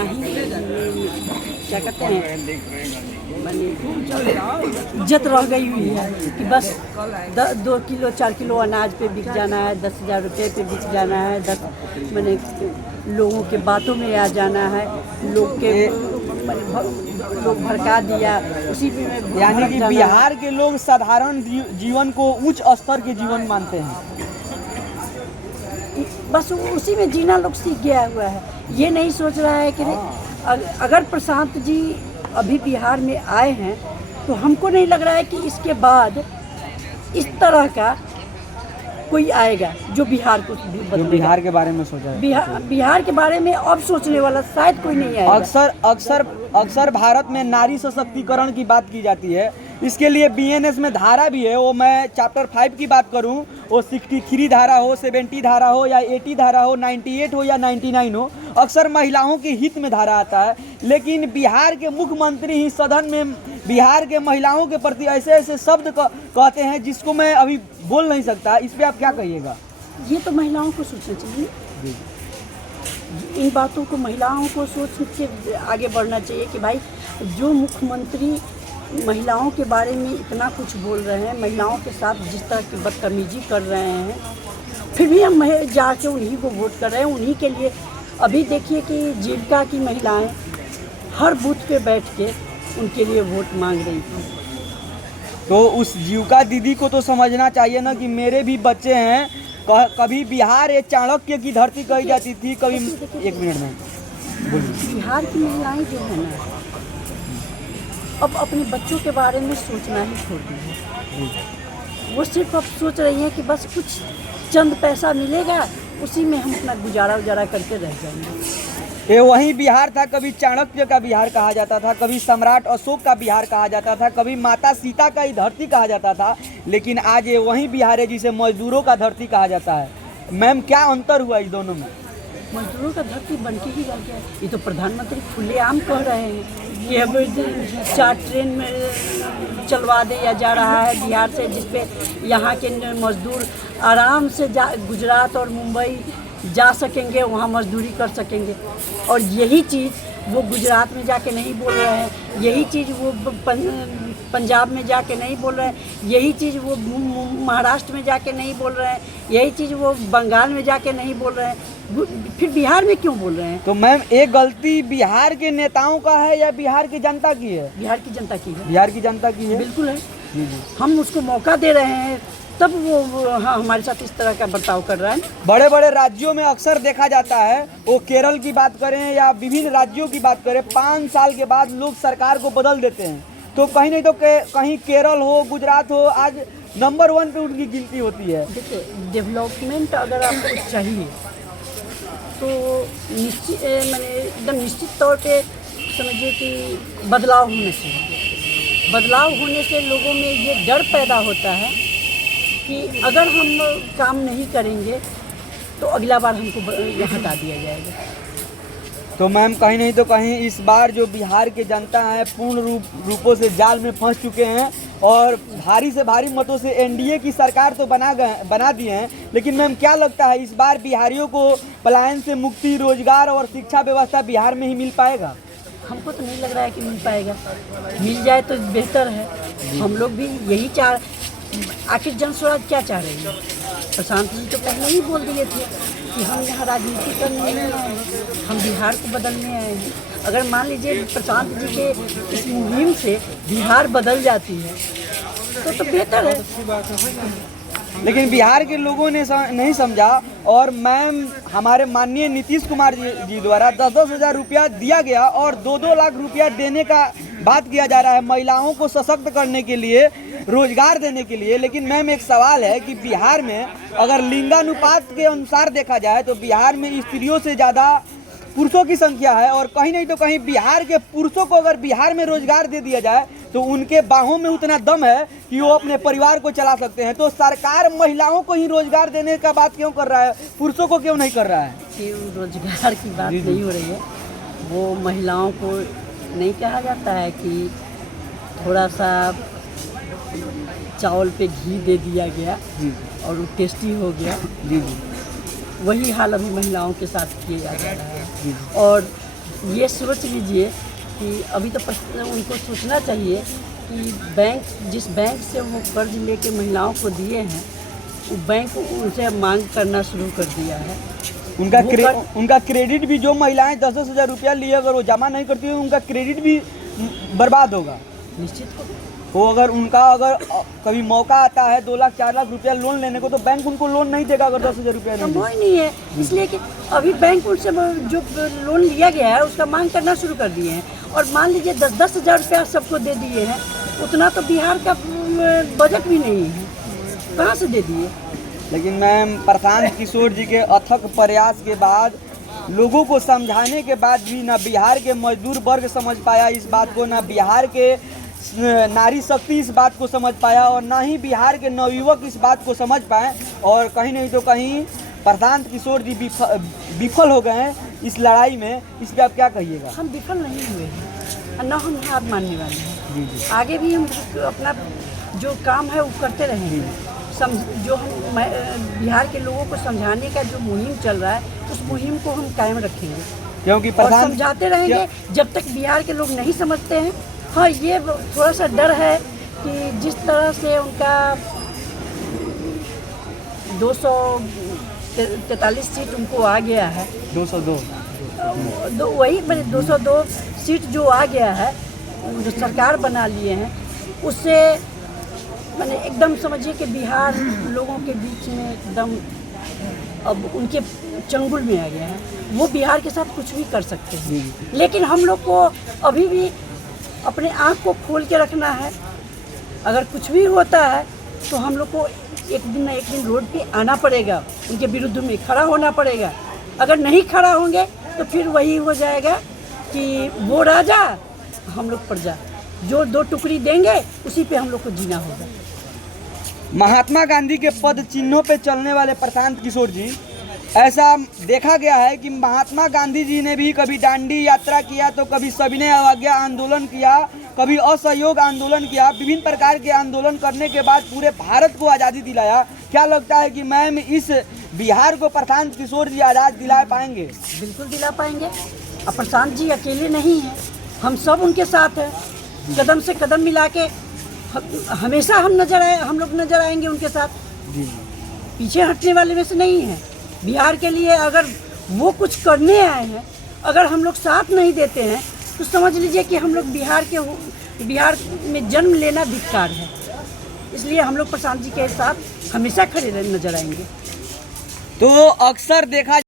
उतना ही क्या कहते हैं माने इज्जत रह गई हुई है कि बस 2 किलो 4 किलो अनाज पे बिक जाना है, 10,000 रुपये पे बिक जाना है, 10 माने लोगों के बातों में आ जाना है, लोग भड़का दिया उसी में। यानी कि बिहार के लोग साधारण जीवन को उच्च स्तर के जीवन मानते हैं, बस उसी में जीना लोग सीख गया हुआ है। ये नहीं सोच रहा है कि अगर प्रशांत जी अभी बिहार में आए हैं तो हमको नहीं लग रहा है कि इसके बाद इस तरह का कोई आएगा जो बिहार को जो बिहार के बारे में सोचा है। बिहार के बारे में अब सोचने वाला शायद कोई नहीं आएगा। अक्सर भारत में नारी सशक्तिकरण की बात की जाती है, इसके लिए बीएनएस में धारा भी है। वो मैं चैप्टर 5 की बात करूं, वो 63 धारा हो, 70 धारा हो या 80 धारा हो, 98 हो या 99 हो, अक्सर महिलाओं के हित में धारा आता है। लेकिन बिहार के मुख्यमंत्री ही सदन में बिहार के महिलाओं के प्रति ऐसे ऐसे शब्द कहते हैं जिसको मैं अभी बोल नहीं सकता। इस पर आप क्या कहिएगा? ये तो महिलाओं को सोचना चाहिए, इन बातों को महिलाओं को सोच के आगे बढ़ना चाहिए कि भाई जो मुख्यमंत्री महिलाओं के बारे में इतना कुछ बोल रहे हैं, महिलाओं के साथ जिस तरह की बदतमीजी कर रहे हैं, फिर भी हम जाके उन्हीं को वोट कर रहे हैं, उन्हीं के लिए। अभी देखिए कि जीविका की महिलाएं हर बूथ पे बैठ के उनके लिए वोट मांग रही थी। तो उस जीविका दीदी को तो समझना चाहिए ना कि मेरे भी बच्चे हैं। कभी बिहार एक चाणक्य की धरती कही जाती थी, कभी एक मिनट में बिहार की महिलाएं जो है ना अब अपने बच्चों के बारे में सोचना ही छोड़ दी है। वो सिर्फ अब सोच रही हैं कि बस कुछ चंद पैसा मिलेगा, उसी में हम अपना गुजारा करके रह जाएंगे। ये वही बिहार था, कभी चाणक्य का बिहार कहा जाता था, कभी सम्राट अशोक का बिहार कहा जाता था, कभी माता सीता का ही धरती कहा जाता था। लेकिन आज ये वही बिहार है जिसे मजदूरों का धरती कहा जाता है। मैम, क्या अंतर हुआ इस दोनों में? मजदूरों का धरती बन के ही रह गया। ये तो प्रधानमंत्री खुलेआम कह रहे हैं कि अब 4 ट्रेन में चलवा दिया जा रहा है बिहार से, जिसपे यहाँ के मजदूर आराम से गुजरात और मुंबई जा सकेंगे, वहाँ मजदूरी कर सकेंगे। और यही चीज़ वो गुजरात में जाके नहीं बोल रहे हैं, यही चीज़ वो पंजाब में जाके नहीं बोल रहे हैं, यही चीज़ वो महाराष्ट्र में जाके नहीं बोल रहे हैं, यही चीज़ वो बंगाल में जाके नहीं बोल रहे हैं, फिर बिहार में क्यों बोल रहे हैं? तो मैम, एक गलती बिहार के नेताओं का है या बिहार की जनता की है? बिहार की जनता की है। बिहार की जनता की है, बिल्कुल है। जी जी। हम उसको मौका दे रहे हैं तब वो हाँ हमारे साथ इस तरह का बर्ताव कर रहा है। बड़े बड़े राज्यों में अक्सर देखा जाता है, वो केरल की बात करें या विभिन्न राज्यों की बात करें, 5 साल के बाद लोग सरकार को बदल देते हैं। तो कहीं नहीं तो कहीं केरल हो, गुजरात हो, आज नंबर 1 पे उनकी गिनती होती है। देखिए, डेवलपमेंट अगर आपको चाहिए तो निश्चित मैंने एकदम निश्चित तौर पे समझिए कि बदलाव होना चाहिए। बदलाव होने से लोगों में ये डर पैदा होता है कि अगर हम काम नहीं करेंगे तो अगला बार हमको हटा दिया जाएगा। तो मैम, कहीं नहीं तो कहीं इस बार जो बिहार के जनता है पूर्ण रूपों से जाल में फंस चुके हैं और भारी से भारी मतों से एनडीए की सरकार तो बना दिए हैं। लेकिन मैम, क्या लगता है इस बार बिहारियों को पलायन से मुक्ति, रोजगार और शिक्षा व्यवस्था बिहार में ही मिल पाएगा? हमको तो नहीं लग रहा है कि मिल पाएगा। मिल जाए तो बेहतर है। हम लोग भी यही चाह, आखिर जन स्वराज क्या चाह रही है? प्रशांत जी तो पहले ही बोल दिए थे कि हम यहाँ राजनीति करने नहीं आए हैं, हम बिहार को बदलने आए हैं। अगर मान लीजिए प्रशांत जी के इस मुहिम से बिहार बदल जाती है तो बेहतर है। लेकिन बिहार के लोगों ने नहीं समझा। और मैम, हमारे माननीय नीतीश कुमार जी द्वारा 10-10 हज़ार रुपया दिया गया और 2-2 लाख रुपया देने का बात किया जा रहा है महिलाओं को सशक्त करने के लिए, रोजगार देने के लिए। लेकिन मैम, एक सवाल है कि बिहार में अगर लिंगानुपात के अनुसार देखा जाए तो बिहार में स्त्रियों से ज़्यादा पुरुषों की संख्या है। और कहीं नहीं तो कहीं बिहार के पुरुषों को अगर बिहार में रोजगार दे दिया जाए तो उनके बाहों में उतना दम है कि वो अपने परिवार को चला सकते हैं। तो सरकार महिलाओं को ही रोजगार देने का बात क्यों कर रहा है, पुरुषों को क्यों नहीं कर रहा है? रोजगार की बात नहीं हो रही है, वो महिलाओं को नहीं कहा जाता है कि थोड़ा सा चावल पे घी दे दिया गया और वो टेस्टी हो गया। जी जी। वही हाल अभी महिलाओं के साथ किया जा रहा है। और ये सोच लीजिए कि अभी तो उनको सोचना चाहिए कि जिस बैंक से वो कर्ज लेके महिलाओं को दिए हैं, वो बैंक उनसे मांग करना शुरू कर दिया है। उनका क्रेडिट भी, जो महिलाएं 10-10 हज़ार रुपया लिए अगर वो जमा नहीं करती है, उनका क्रेडिट भी बर्बाद होगा। निश्चित होगा। वो अगर कभी मौका आता है 2 लाख 4 लाख रुपया लोन लेने को, तो बैंक उनको लोन नहीं देगा अगर 10 हज़ार रुपया संभव ही नहीं है। इसलिए कि अभी बैंक उनसे जो लोन लिया गया है उसका मांग करना शुरू कर दिए हैं। और मान लीजिए 10-10 हज़ार रुपया सबको दे दिए हैं, उतना तो बिहार का बजट भी नहीं है, कहाँ से दे दिए। लेकिन मैम, प्रशांत किशोर जी के अथक प्रयास के बाद, लोगों को समझाने के बाद भी ना बिहार के मजदूर वर्ग समझ पाया इस बात को, ना बिहार के नारी शक्ति इस बात को समझ पाया, और ना ही बिहार के नवयुवक इस बात को समझ पाए। और कहीं नहीं तो कहीं प्रशांत किशोर जी विफल हो गए हैं इस लड़ाई में। इस पर आप क्या कहिएगा? हम विफल नहीं हुए हैं, न हम हार मानने वाले हैं। जी। आगे भी हम अपना जो काम है वो करते रहेंगे। जो हम बिहार के लोगों को समझाने का जो मुहिम चल रहा है, उस मुहिम को हम कायम रखेंगे, क्योंकि और समझाते रहेंगे जब तक बिहार के लोग नहीं समझते हैं। हाँ, ये थोड़ा सा डर है कि जिस तरह से उनका 243 सीट उनको आ गया है, 202 वही मैंने 202 सीट जो आ गया है, जो सरकार बना लिए हैं, उससे मैंने एकदम समझिए कि बिहार लोगों के बीच में एकदम अब उनके चंगुल में आ गया है। वो बिहार के साथ कुछ भी कर सकते हैं, लेकिन हम लोग को अभी भी अपने आँख को खोल के रखना है। अगर कुछ भी होता है तो हम लोग को एक दिन ना एक दिन रोड पे आना पड़ेगा, उनके विरुद्ध में खड़ा होना पड़ेगा। अगर नहीं खड़ा होंगे तो फिर वही हो जाएगा कि वो राजा हम लोग प्रजा, जो 2 टुकड़ी देंगे उसी पे हम लोग को जीना होगा। महात्मा गांधी के पद चिन्हों पे चलने वाले प्रशांत किशोर जी, ऐसा देखा गया है कि महात्मा गांधी जी ने भी कभी दांडी यात्रा किया, तो कभी सविनय अवज्ञा आंदोलन किया, कभी असहयोग आंदोलन किया। विभिन्न प्रकार के आंदोलन करने के बाद पूरे भारत को आज़ादी दिलाया। क्या लगता है कि मैम, इस बिहार को प्रशांत किशोर जी आज़ाद दिला पाएंगे? बिल्कुल दिला पाएंगे। और प्रशांत जी अकेले नहीं हैं, हम सब उनके साथ हैं। कदम से कदम मिला के हमेशा हम लोग नजर आएंगे उनके साथ। जी। पीछे हटने वाले में से नहीं हैं। बिहार के लिए अगर वो कुछ करने आए हैं, अगर हम लोग साथ नहीं देते हैं, तो समझ लीजिए कि हम लोग बिहार में जन्म लेना धिक्कार है। इसलिए हम लोग प्रशांत जी के साथ हमेशा खड़े नजर आएंगे। तो अक्सर देखा